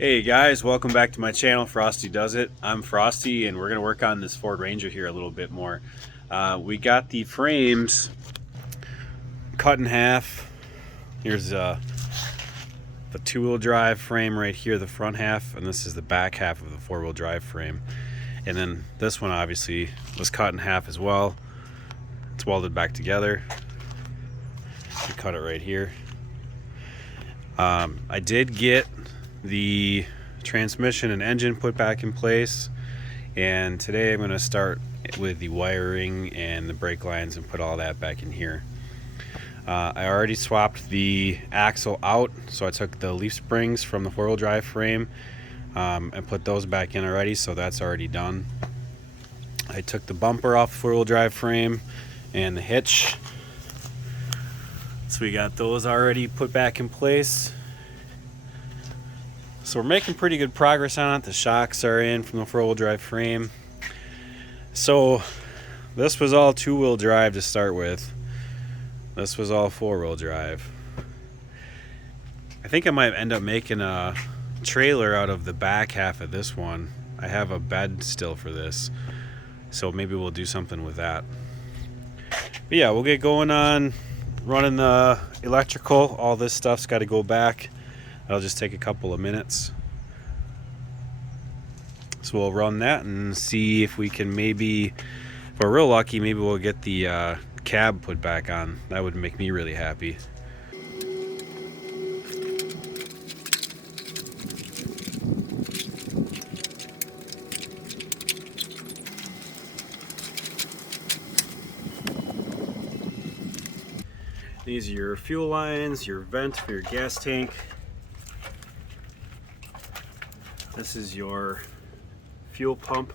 Hey guys, welcome back to my channel, Frosty Does It. I'm Frosty and we're going to work on this Ford Ranger here a little bit more. We got the frames cut in half. Here's the two-wheel drive frame right here, the front half, and this is the back half of the four-wheel drive frame. And then this one obviously was cut in half as well. It's welded back together. We cut it right here. I did get the transmission and engine put back in place, and today I'm going to start with the wiring and the brake lines and put all that back in here. I already swapped the axle out, so I took the leaf springs from the four-wheel drive frame and put those back in already, so that's already done. I took the bumper off the four-wheel drive frame and the hitch, so we got those already put back in place. So we're making pretty good progress on it. The shocks are in from the four-wheel drive frame. So this was all two-wheel drive to start with. This was all four-wheel drive. I think I might end up making a trailer out of the back half of this one. I have a bed still for this, so maybe we'll do something with that. But yeah, we'll get going on running the electrical. All this stuff's got to go back. That'll just take a couple of minutes. So we'll run that and see if we can maybe, if we're real lucky, maybe we'll get the cab put back on. That would make me really happy. These are your fuel lines, your vent for your gas tank. This is your fuel pump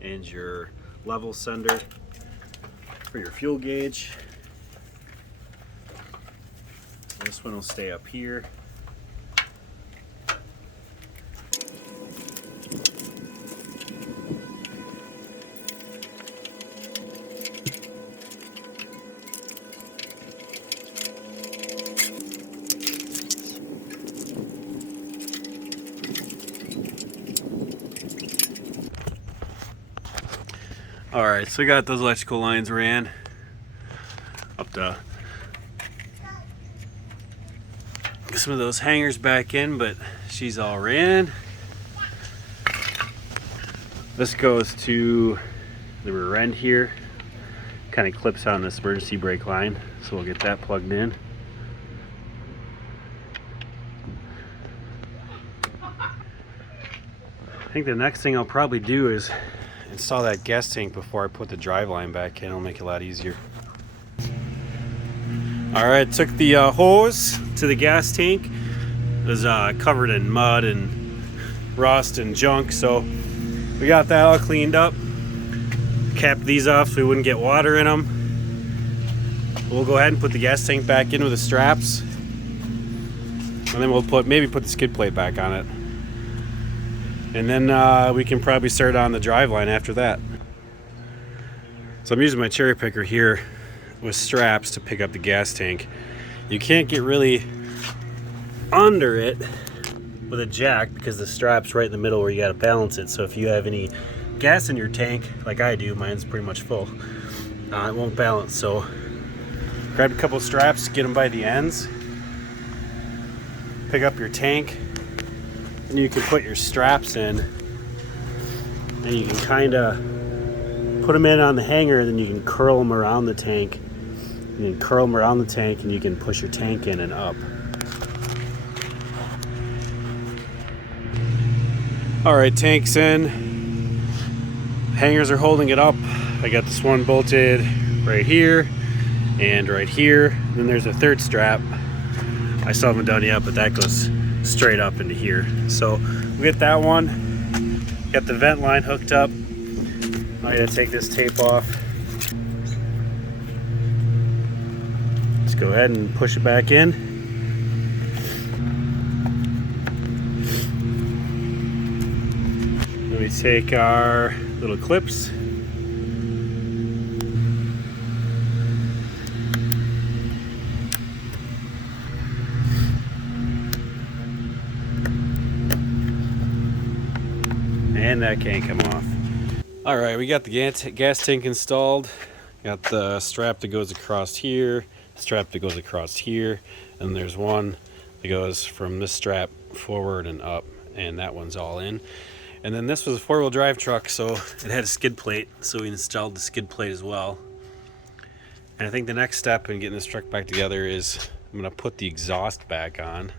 and your level sender for your fuel gauge. This one will stay up here. Alright, so we got those electrical lines ran up to some of those hangers back in, but she's all ran. This goes to the rear end here, kind of clips on this emergency brake line, so we'll get that plugged in. I think the next thing I'll probably do is install that gas tank before I put the drive line back in. It'll make it a lot easier. Alright, took the hose to the gas tank. It was covered in mud and rust and junk, so we got that all cleaned up. Capped these off so we wouldn't get water in them. We'll go ahead and put the gas tank back in with the straps, and then we'll maybe put the skid plate back on it. And then we can probably start on the drive line after that. So I'm using my cherry picker here with straps to pick up the gas tank. You can't get really under it with a jack because the strap's right in the middle where you got to balance it. So if you have any gas in your tank, like I do, mine's pretty much full, it won't balance. So grab a couple straps, get them by the ends, pick up your tank, and you can put your straps in, and you can kind of put them in on the hanger, and then you can curl them around the tank. You can curl them around the tank, and you can push your tank in and up. Alright, tank's in. Hangers are holding it up. I got this one bolted right here and right here. Then there's a third strap. I still haven't done yet, but that goes straight up into here. So we'll get that one. Got the vent line hooked up. I gotta take this tape off. Let's go ahead and push it back in. Then we take our little clips. And that can't come off. All right, we got the gas tank installed. Got the strap that goes across here, strap that goes across here, and there's one that goes from this strap forward and up, and that one's all in. And then this was a four-wheel drive truck, so it had a skid plate, so we installed the skid plate as well. And I think the next step in getting this truck back together is I'm gonna put the exhaust back on.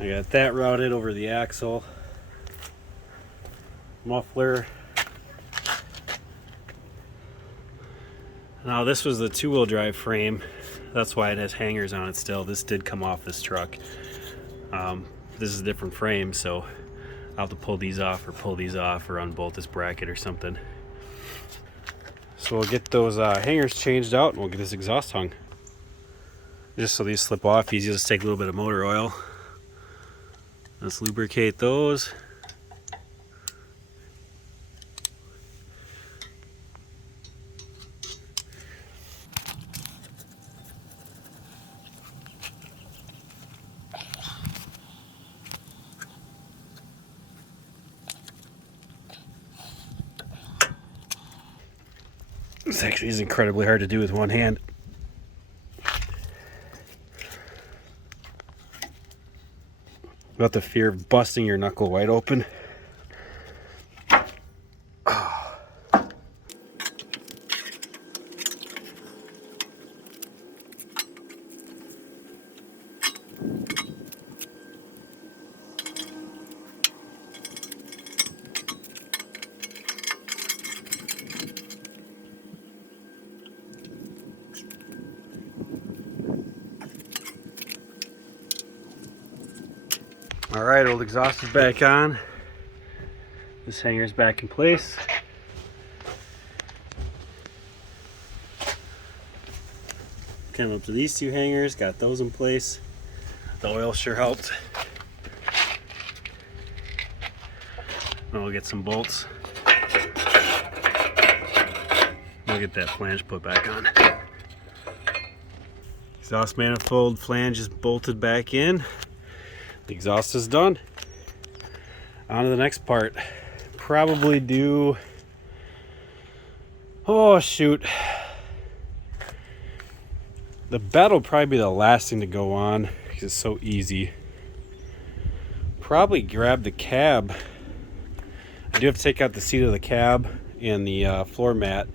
I got that routed over the axle, muffler. Now this was the two-wheel drive frame. That's why it has hangers on it still. This did come off this truck. This is a different frame, so I'll have to pull these off or unbolt this bracket or something. So we'll get those hangers changed out and we'll get this exhaust hung. Just so these slip off easy, just take a little bit of motor oil. Let's lubricate those. This actually is incredibly hard to do with one hand. Without the fear of busting your knuckle wide open. All right, old exhaust is back on. This hanger's back in place. Came up to these two hangers, got those in place. The oil sure helped. Now we'll get some bolts. We'll get that flange put back on. Exhaust manifold flange is bolted back in. The exhaust is done. On to the next part. Probably do, oh shoot. The bed will probably be the last thing to go on because it's so easy. Probably grab the cab. I do have to take out the seat of the cab and the floor mat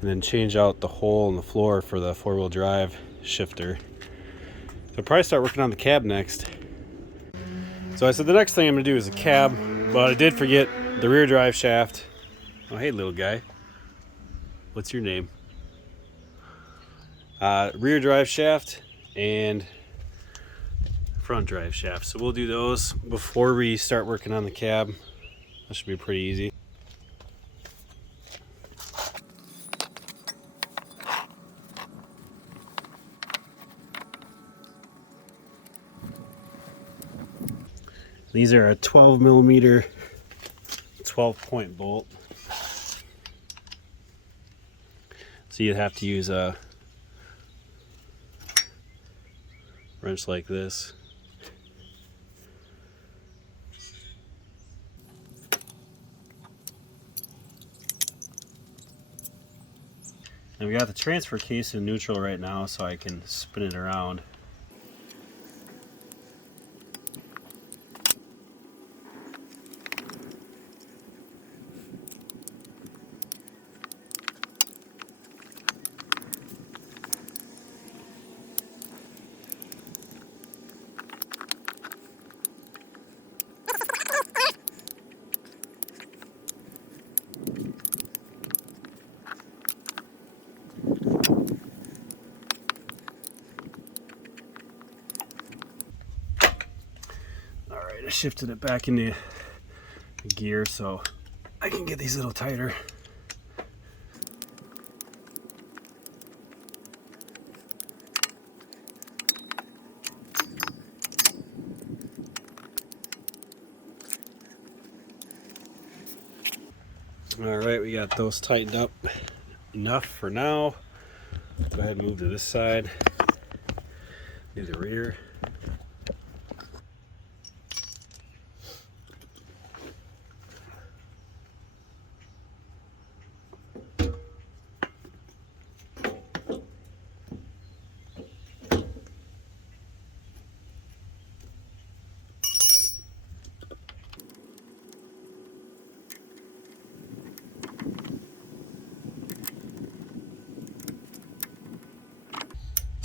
and then change out the hole in the floor for the four-wheel drive shifter. So I'll probably start working on the cab next. So I said the next thing I'm going to do is a cab, but I did forget the rear drive shaft. Oh, hey, little guy. What's your name? Rear drive shaft and front drive shaft. So we'll do those before we start working on the cab. That should be pretty easy. These are a 12 millimeter 12-point bolt. So you'd have to use a wrench like this. And we got the transfer case in neutral right now, so I can spin it around. I shifted it back into gear so I can get these a little tighter. All right, we got those tightened up enough for now. Go ahead and move to this side. Do the rear.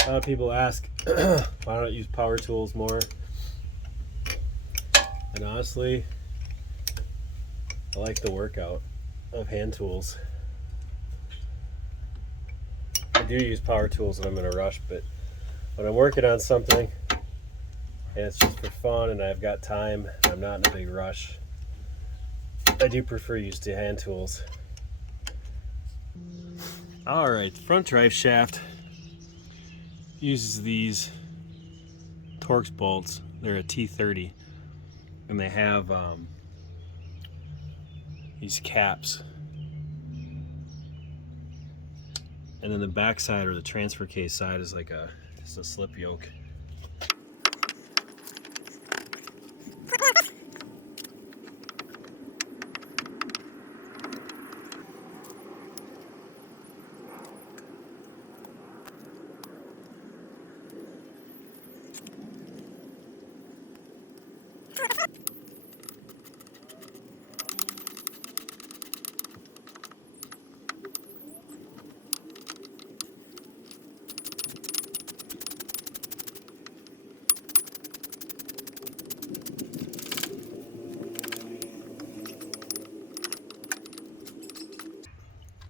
A lot of people ask why don't I use power tools more, and honestly I like the workout of hand tools. I do use power tools when I'm in a rush, but when I'm working on something and it's just for fun and I've got time and I'm not in a big rush, I do prefer use the hand tools. Alright, the front drive shaft uses these Torx bolts. They're a T30 and they have these caps, and then the back side or the transfer case side is like just a slip yoke.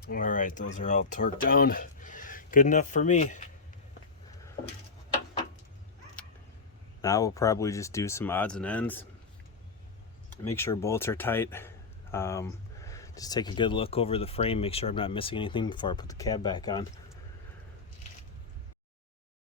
All right, those are all torqued down. Good enough for me. Now we'll probably just do some odds and ends. Make sure bolts are tight. Just take a good look over the frame, make sure I'm not missing anything before I put the cab back on.